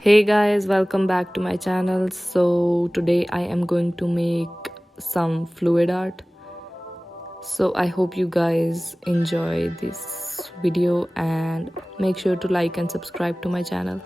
Hey guys, welcome back to my channel. So today I am going to make some fluid art. So I hope you guys enjoy this video and make sure to like and subscribe to my channel.